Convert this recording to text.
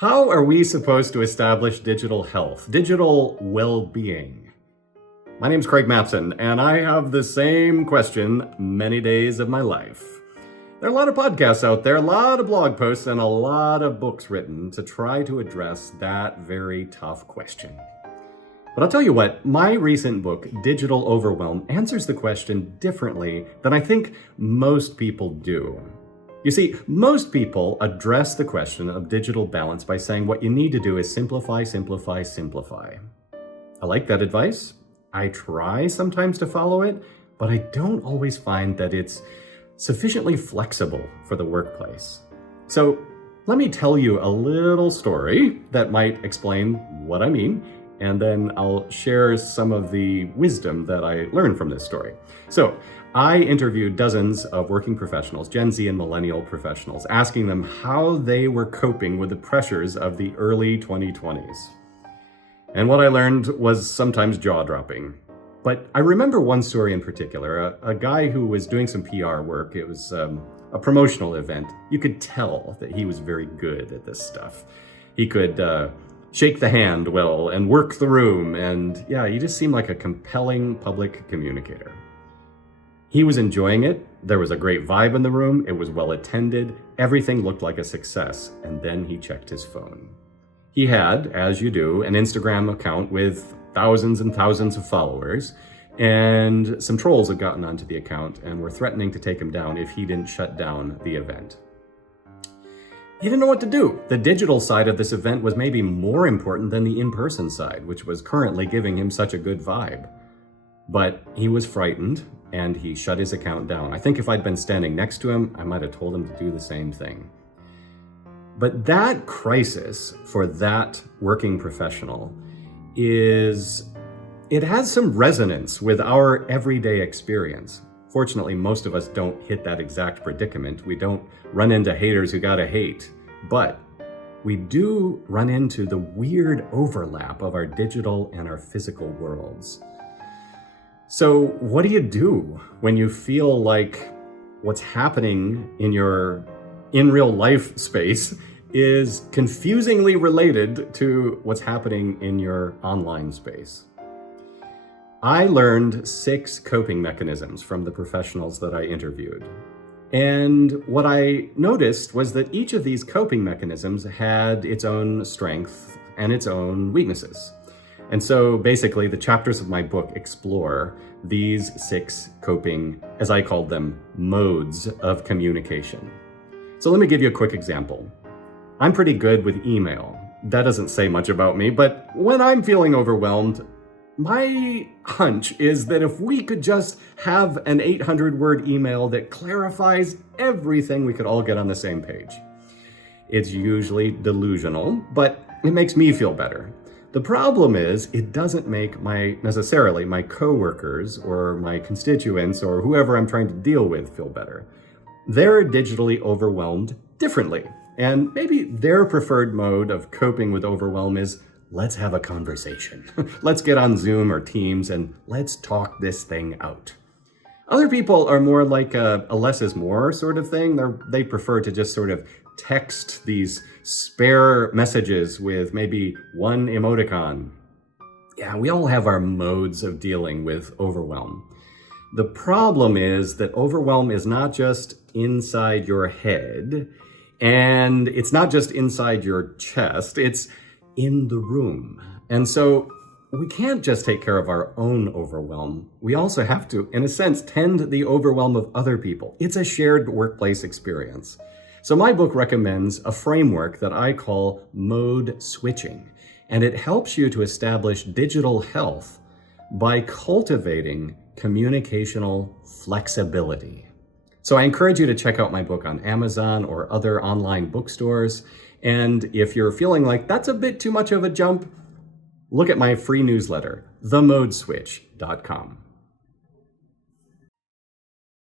How are we supposed to establish digital health, digital well-being? My name's Craig Mattson, and I have the same question many days of my life. There are a lot of podcasts out there, a lot of blog posts, and a lot of books written to try to address that very tough question. But I'll tell you what, my recent book, Digital Overwhelm, answers the question differently than I think most people do. You see, most people address the question of digital balance by saying what you need to do is simplify, simplify, simplify. I like that advice. I try sometimes to follow it, but I don't always find that it's sufficiently flexible for the workplace. So let me tell you a little story that might explain what I mean, and then I'll share some of the wisdom that I learned from this story. So I interviewed dozens of working professionals, Gen Z and millennial professionals, asking them how they were coping with the pressures of the early 2020s. And what I learned was sometimes jaw-dropping. But I remember one story in particular, a guy who was doing some PR work. It was a promotional event. You could tell that he was very good at this stuff. He could shake the hand well and work the room. And yeah, he just seemed like a compelling public communicator. He was enjoying it. There was a great vibe in the room. It was well attended. Everything looked like a success. And then he checked his phone. He had, as you do, an Instagram account with thousands and thousands of followers. And some trolls had gotten onto the account and were threatening to take him down if he didn't shut down the event. He didn't know what to do. The digital side of this event was maybe more important than the in-person side, which was currently giving him such a good vibe. But he was frightened, and he shut his account down. I think if I'd been standing next to him, I might have told him to do the same thing. But that crisis for that working professional it has some resonance with our everyday experience. Fortunately, most of us don't hit that exact predicament. We don't run into haters who gotta hate, but we do run into the weird overlap of our digital and our physical worlds. So what do you do when you feel like what's happening in your in real life space is confusingly related to what's happening in your online space? I learned 6 coping mechanisms from the professionals that I interviewed. And what I noticed was that each of these coping mechanisms had its own strength and its own weaknesses. And so basically the chapters of my book explore these 6 coping, as I called them, modes of communication. So let me give you a quick example. I'm pretty good with email. That doesn't say much about me, but when I'm feeling overwhelmed, my hunch is that if we could just have an 800-word email that clarifies everything, we could all get on the same page. It's usually delusional, but it makes me feel better. The problem is it doesn't make necessarily my coworkers or my constituents or whoever I'm trying to deal with feel better. They're digitally overwhelmed differently, and maybe their preferred mode of coping with overwhelm is, let's have a conversation. Let's get on Zoom or Teams and let's talk this thing out. Other people are more like a less is more sort of thing. They prefer to just sort of text these spare messages with maybe one emoticon. Yeah, we all have our modes of dealing with overwhelm. The problem is that overwhelm is not just inside your head, and it's not just inside your chest, it's in the room. And so we can't just take care of our own overwhelm. We also have to, in a sense, tend the overwhelm of other people. It's a shared workplace experience. So my book recommends a framework that I call mode switching, and it helps you to establish digital health by cultivating communicational flexibility. So I encourage you to check out my book on Amazon or other online bookstores. And if you're feeling like that's a bit too much of a jump, look at my free newsletter, themodeswitch.com.